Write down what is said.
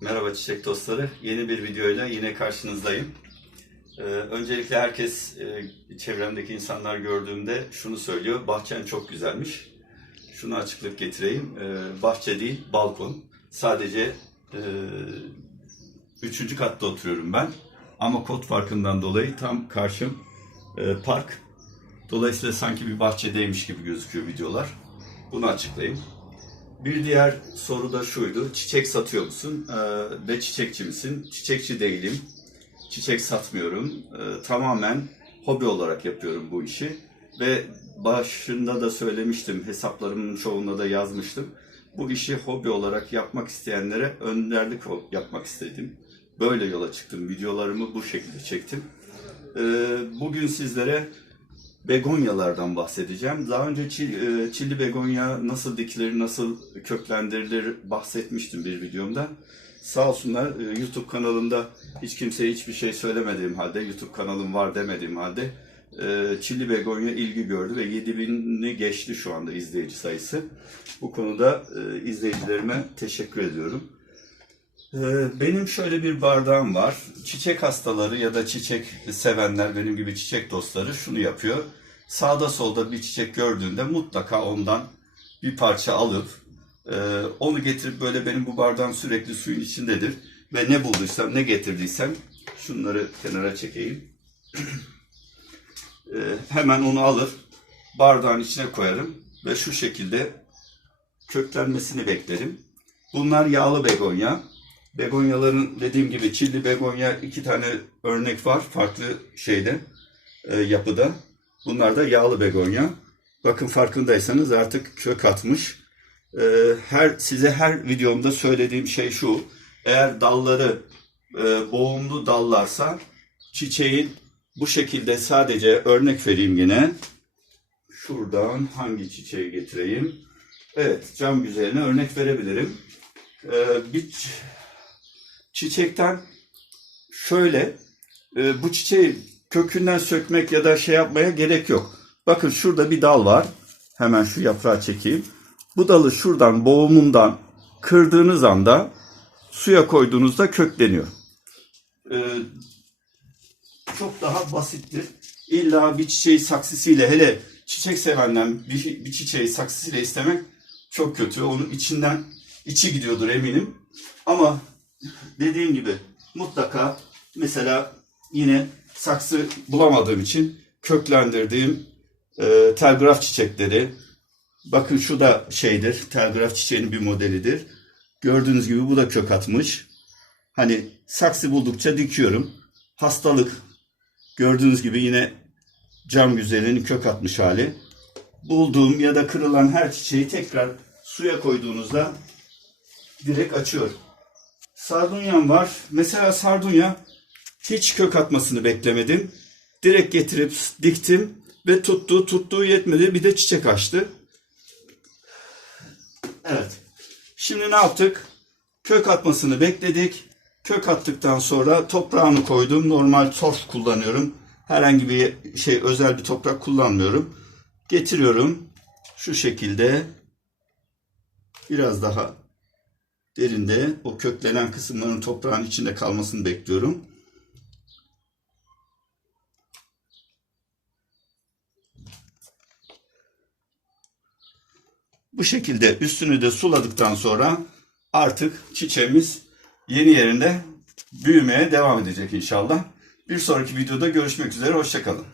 Merhaba çiçek dostları. Yeni bir videoyla yine karşınızdayım. Ee, öncelikle herkes, e, çevremdeki insanlar gördüğümde şunu söylüyor. Bahçen çok güzelmiş. Şunu açıklık getireyim. Ee, bahçe değil, balkon. Sadece e, üçüncü katta oturuyorum ben. Ama kod farkından dolayı tam karşım e, park. Dolayısıyla sanki bir bahçedeymiş gibi gözüküyor videolar. Bunu açıklayayım. Bir diğer soru da şuydu. Çiçek satıyor musun? Ee, ve çiçekçi misin? Çiçekçi değilim. Çiçek satmıyorum. Ee, tamamen hobi olarak yapıyorum bu işi. Ve başında da söylemiştim. Hesaplarımın çoğunda da yazmıştım. Bu işi hobi olarak yapmak isteyenlere önderlik yapmak istedim. Böyle yola çıktım. Videolarımı bu şekilde çektim. Ee, bugün sizlere begonyalardan bahsedeceğim. Daha önce e, çilli begonya nasıl dikilir, nasıl köklendirilir bahsetmiştim bir videomda. Sağ olsunlar e, YouTube kanalımda hiç kimseye hiçbir şey söylemediğim halde, YouTube kanalım var demediğim halde e, çilli begonya ilgi gördü ve 7000'i geçti şu anda izleyici sayısı. Bu konuda izleyicilerime teşekkür ediyorum. Benim şöyle bir bardağım var. Çiçek hastaları ya da çiçek sevenler, benim gibi çiçek dostları şunu yapıyor. Sağda solda bir çiçek gördüğünde mutlaka ondan bir parça alıp e, onu getirip böyle benim bu bardağım sürekli suyun içindedir. Ve ne bulduysam, ne getirdiysem şunları kenara çekeyim. E, Hemen onu alır, bardağın içine koyarım ve şu şekilde köklenmesini beklerim. Bunlar yağlı begonya. Begonyaların dediğim gibi çilli begonya iki tane örnek var farklı şeyde e, yapıda. Bunlar da yağlı begonya. Bakın farkındaysanız artık kök atmış. E, her size her videomda söylediğim şey şu. Eğer dalları e, boğumlu dallarsa çiçeğin bu şekilde sadece örnek vereyim yine. Şuradan hangi çiçeği getireyim? Evet, cam güzeline örnek verebilirim. Ee, bir çiçekten şöyle e, bu çiçeği kökünden sökmek ya da şey yapmaya gerek yok. Bakın şurada bir dal var. Hemen şu yaprağı çekeyim. Bu dalı şuradan boğumundan kırdığınız anda suya koyduğunuzda kökleniyor. Ee, çok daha basittir. İlla bir çiçeği saksısıyla hele çiçek sevenden bir, bir çiçeği saksısıyla istemek çok kötü. Onun içinden içi gidiyordur eminim. Ama dediğim gibi mutlaka mesela yine saksı bulamadığım için köklendirdiğim e, telgraf çiçekleri bakın şu da şeydir telgraf çiçeğinin bir modelidir. Gördüğünüz gibi bu da kök atmış. Hani saksı buldukça dikiyorum. Hastalık gördüğünüz gibi yine cam güzelinin kök atmış hali. Bulduğum ya da kırılan her çiçeği tekrar suya koyduğunuzda direkt açıyor. Sardunyam var. Mesela sardunya hiç kök atmasını beklemedim. Direkt getirip diktim ve tuttu. Tuttuğu yetmedi. Bir de çiçek açtı. Evet. Şimdi ne yaptık? Kök atmasını bekledik. Kök attıktan sonra toprağını koydum. Normal torf kullanıyorum. Herhangi bir şey özel bir toprak kullanmıyorum. Getiriyorum. Şu şekilde biraz daha derinde o köklenen kısımların toprağın içinde kalmasını bekliyorum. Bu şekilde üstünü de suladıktan sonra artık çiçeğimiz yeni yerinde büyümeye devam edecek inşallah. Bir sonraki videoda görüşmek üzere. Hoşçakalın.